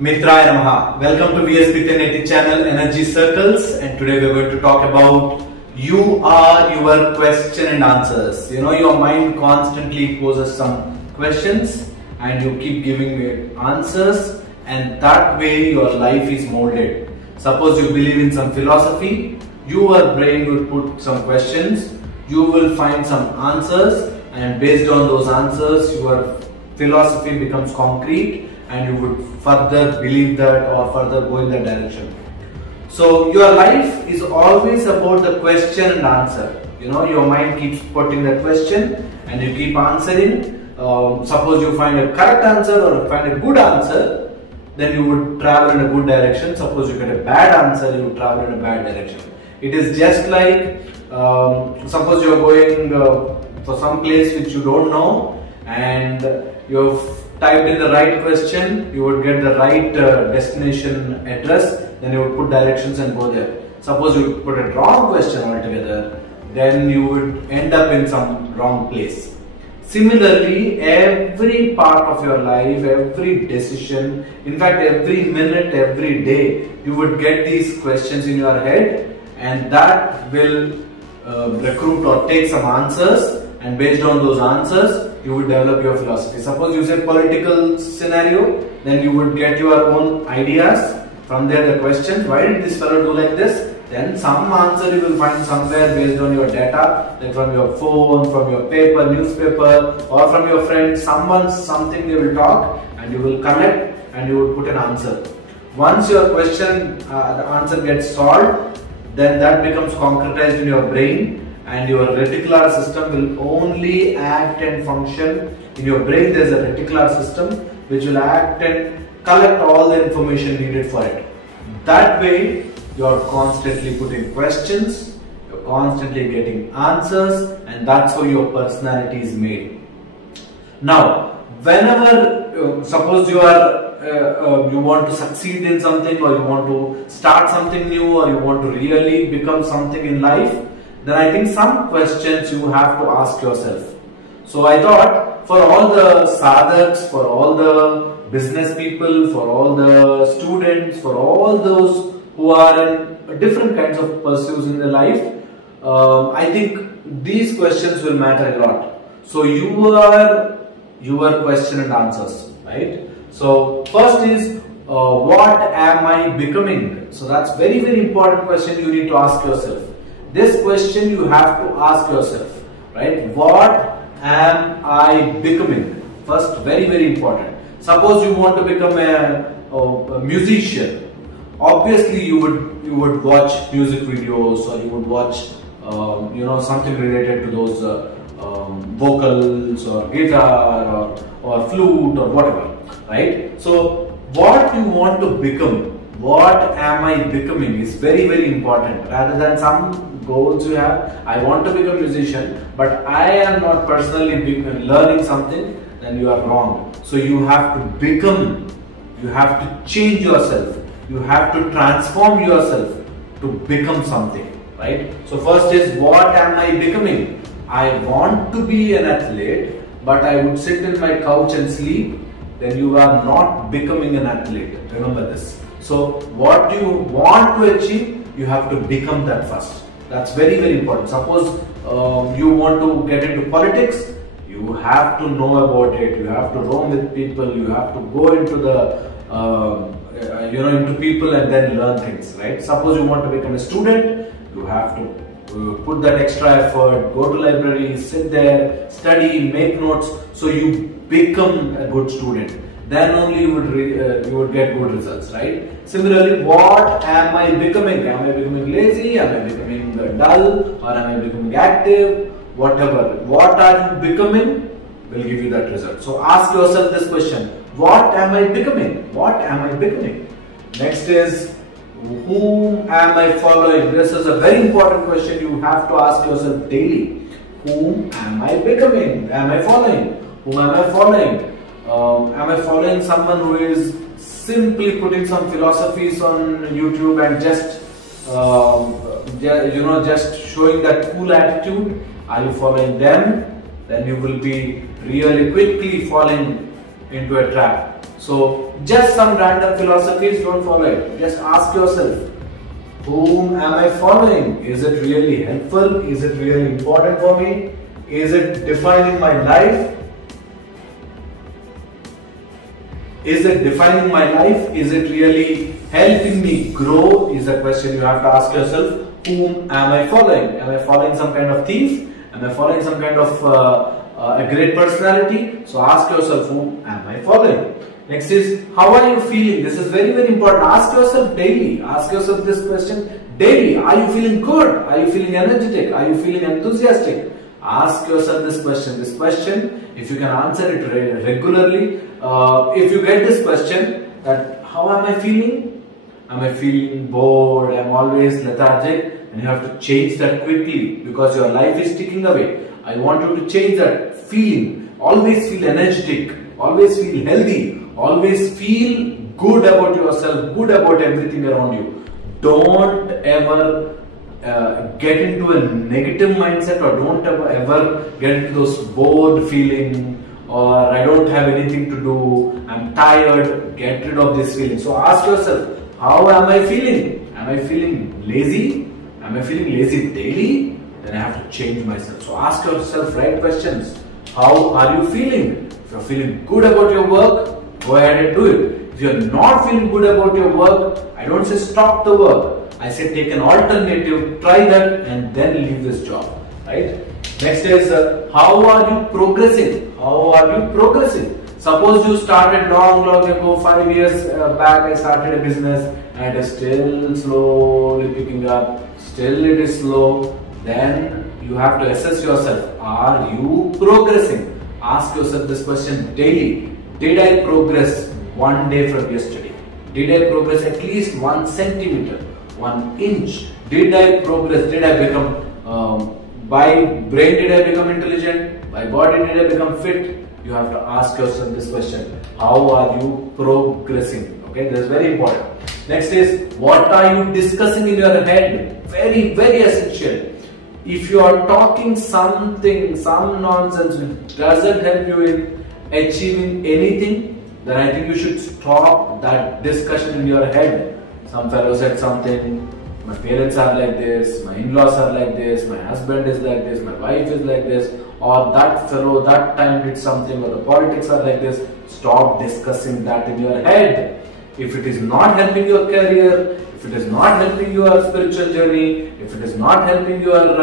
Mitraaya namaha. Welcome to VSPTenneti channel Energy Circles, and today we are going to talk about you are your question and answers. You know, your mind constantly poses some questions and you keep giving me answers, and that way your life is molded. Suppose you believe in some philosophy, your brain will put some questions, you will find some answers, and based on those answers your philosophy becomes concrete and you would further believe that or further go in that direction. So your life is always about the question and answer. You know, your mind keeps putting that question and you keep answering. Suppose you find a correct answer or find a good answer, then you would travel in a good direction. Suppose you get a bad answer, you would travel in a bad direction. It is just like, suppose you are going for some place which you don't know, and you've typed in the right question, you would get the right destination address, then you would put directions and go there. Suppose you put a wrong question altogether, then you would end up in some wrong place. Similarly, every part of your life, every decision, in fact every minute, every day, you would get these questions in your head, and that will recruit or take some answers, and based on those answers you would develop your philosophy. Suppose you say political scenario, then you would get your own ideas. From there the questions, why did this fellow do like this? Then some answer you will find somewhere based on your data, like from your phone, from your paper, newspaper, or from your friends. Something they will talk, and you will connect and you will put an answer. Once your question, the answer gets solved, then that becomes concretized in your brain, and your reticular system will only act and function. In your brain there is a reticular system which will act and collect all the information needed for it. That way you are constantly putting questions, you are constantly getting answers, and that's how your personality is made. Now, whenever suppose you are you want to succeed in something, or you want to start something new, or you want to really become something in life, then I think some questions you have to ask yourself. So I thought, for all the sadhaks, for all the business people, for all the students, for all those who are in different kinds of pursuits in their life, I think these questions will matter a lot. So your question and answers, right? So first is, what am I becoming? So that's very, very important question you need to ask yourself. This question you have to ask yourself, right? What am I becoming? First, very, very important. Suppose you want to become a musician. Obviously, you would watch music videos, or you would watch you know, something related to those vocals or guitar or flute or whatever, right? So what you want to become, what am I becoming, is very, very important. Rather than some goals you have, I want to become a musician, but I am not personally learning something, then you are wrong. So you have to become, you have to change yourself, you have to transform yourself to become something, right? So first is, what am I becoming? I want to be an athlete, but I would sit in my couch and sleep. Then you are not becoming an athlete. Remember this. So what you want to achieve, you have to become that first. That's very, very important. Suppose you want to get into politics, you have to know about it, you have to roam with people, you have to go into the you know, into people and then learn things, right? Suppose you want to become a student, you have to put that extra effort, go to libraries, sit there, study, make notes, so you become a good student. Then only you would get good results, right? Similarly, what am I becoming? Am I becoming lazy? Am I becoming dull? Or am I becoming active? Whatever. What are you becoming will give you that result. So ask yourself this question. What am I becoming? What am I becoming? Next is, whom am I following? This is a very important question you have to ask yourself daily. Whom am I becoming? Am I following? Whom am I following? Am I following someone who is simply putting some philosophies on YouTube and just you know, just showing that cool attitude? Are you following them? Then you will be really quickly falling into a trap. So just some random philosophies, don't follow it. Just ask yourself, whom am I following? Is it really helpful? Is it really important for me? Is it defining my life? Is it defining my life? Is it really helping me grow? Is the question you have to ask yourself. Whom am I following? Am I following some kind of thief? Am I following some kind of a great personality? So ask yourself, whom am I following? Next is, how are you feeling? This is very, very important. Ask yourself daily. Ask yourself this question daily. Are you feeling good? Are you feeling energetic? Are you feeling enthusiastic? Ask yourself this question. This question, if you can answer it regularly, if you get this question, that how am I feeling? Am I feeling bored? I'm always lethargic, and you have to change that quickly because your life is ticking away. I want you to change that feeling. Always feel energetic. Always feel healthy. Always feel good about yourself, good about everything around you. Don't ever get into a negative mindset, or don't ever get into those bored feeling, or I don't have anything to do, I'm tired. Get rid of this feeling. So ask yourself, how am I feeling? Am I feeling lazy? Am I feeling lazy daily? Then I have to change myself. So ask yourself right questions. How are you feeling? If you're feeling good about your work, go ahead and do it. If you're not feeling good about your work, I don't say stop the work. I say take an alternative, try that, and then leave this job. Right? Next is, how are you progressing? How are you progressing? Suppose you started long ago, 5 years back, I started a business and it is still slowly picking up, still it is slow. Then you have to assess yourself. Are you progressing? Ask yourself this question daily. Did I progress one day from yesterday? Did I progress at least 1 centimeter, 1 inch? Did I progress? Did I become, by brain did I become intelligent? By body did I become fit? You have to ask yourself this question. How are you progressing? Okay, this is very important. Next is, what are you discussing in your head? Very, very essential. If you are talking something, some nonsense which doesn't help you in achieving anything, then I think you should stop that discussion in your head. Some fellow said something, my parents are like this, my in-laws are like this, my husband is like this, my wife is like this, or that fellow that time did something, or the politics are like this. Stop discussing that in your head. If it is not helping your career, if it is not helping your spiritual journey, if it is not helping your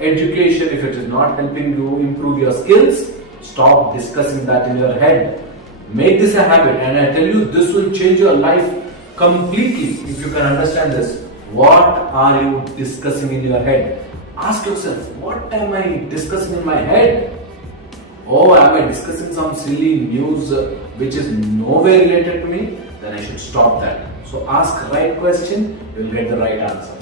education, if it is not helping you improve your skills, stop discussing that in your head. Make this a habit, and I tell you, this will change your life completely if you can understand this. What are you discussing in your head? Ask yourself, what am I discussing in my head? Oh, am I discussing some silly news which is nowhere related to me? Then I should stop that. So ask right question, you will get the right answer.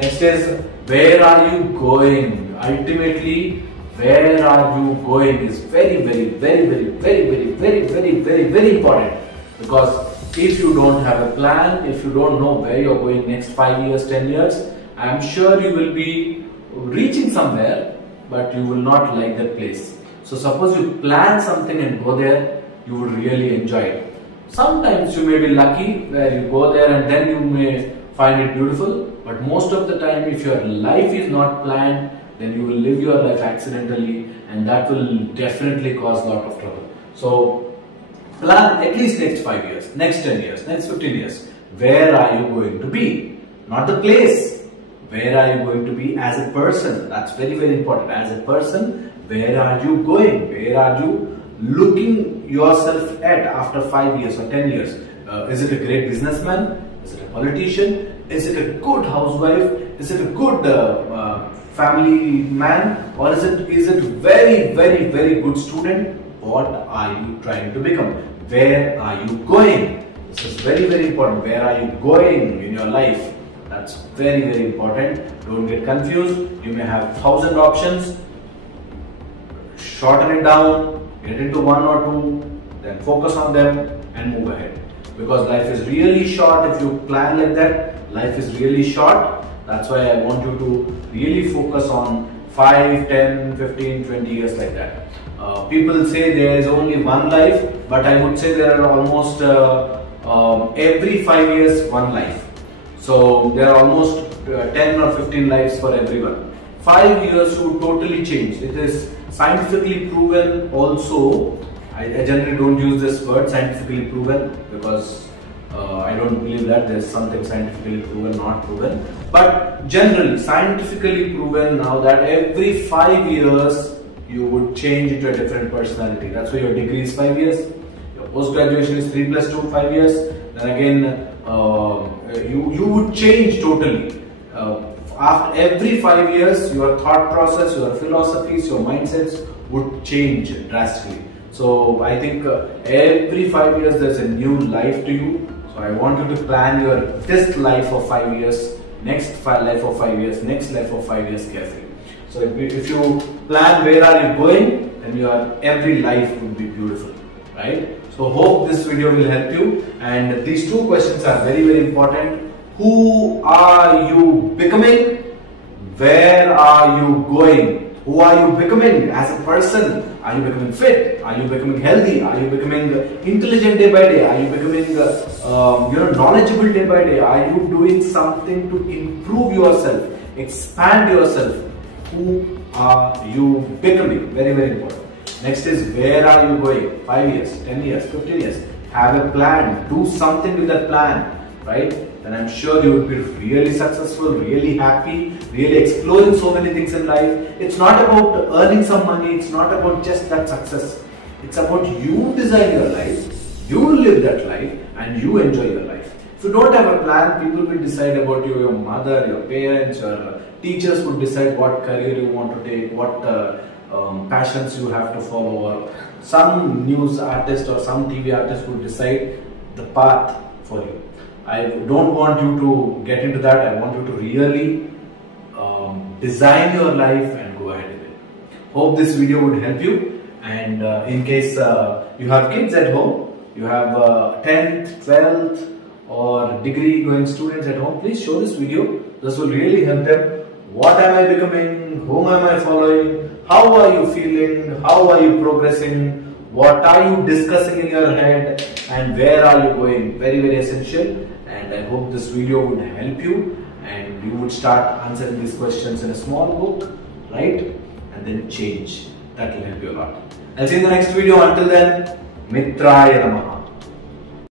Next is, where are you going? Ultimately, where are you going is very, very, very, very, very, very, very, very, very, very important. Because if you don't have a plan, if you don't know where you're going next 5 years, 10 years, I'm sure you will be reaching somewhere, but you will not like that place. So suppose you plan something and go there, you would really enjoy it. Sometimes you may be lucky where you go there and then you may find it beautiful, but most of the time if your life is not planned, then you will live your life accidentally, and that will definitely cause a lot of trouble. So plan at least next 5 years, next 10 years, next 15 years. Where are you going to be? Not the place. Where are you going to be as a person? That's very, very important. As a person, where are you going? Where are you looking yourself at after 5 years or 10 years? Is it a great businessman? Is it a politician? Is it a good housewife? Is it a good family man? Or is it very, very, very good student? What are you trying to become? Where are you going? This is very, very important. Where are you going in your life? That's very, very important. Don't get confused. You may have 1,000 options. Shorten it down, get into 1 or 2, then focus on them and move ahead. Because life is really short. If you plan like that, life is really short. That's why I want you to really focus on 5, 10, 15, 20 years like that. People say there is only one life, but I would say there are almost every 5 years, one life. So there are almost 10 or 15 lives for everyone. 5 years you totally change. It is scientifically proven also. I generally don't use this word scientifically proven because I don't believe that there's something scientifically proven, not proven. But generally scientifically proven now that every 5 years you would change into a different personality. That's why your degree is 5 years, your post-graduation is 3 plus 2, 5 years. Then again you would change totally. After every 5 years your thought process, your philosophies, your mindsets would change drastically. So I think every 5 years there's a new life to you. So I want you to plan your this life of 5 years, next life of 5 years, next life of 5 years carefully. So if you plan where are you going, then your every life would be beautiful, right? So hope this video will help you. And these two questions are very, very important. Who are you becoming? Where are you going? Who are you becoming as a person? Are you becoming fit? Are you becoming healthy? Are you becoming intelligent day by day? Are you becoming knowledgeable day by day? Are you doing something to improve yourself, expand yourself? Who are you becoming? Very, very important. Next is where are you going? 5 years, 10 years, 15 years. Have a plan. Do something with that plan, right? And I'm sure you will be really successful, really happy, really exploring so many things in life. It's not about earning some money, it's not about just that success. It's about you design your life, you live that life, and you enjoy your life. If you don't have a plan, people will decide about you, your mother, your parents, your teachers would decide what career you want to take, what passions you have to follow, or some news artist or some TV artist would decide the path for you. I don't want you to get into that. I want you to really design your life and go ahead with it. Hope this video would help you. And in case you have kids at home, you have 10th, 12th or degree going students at home, please show this video. This will really help them. What am I becoming? Whom am I following? How are you feeling? How are you progressing? What are you discussing in your head? And where are you going? Very, very essential. And I hope this video would help you and you would start answering these questions in a small book, right? And then change. That will help you a lot. I'll see you in the next video. Until then, mitraaya namaha.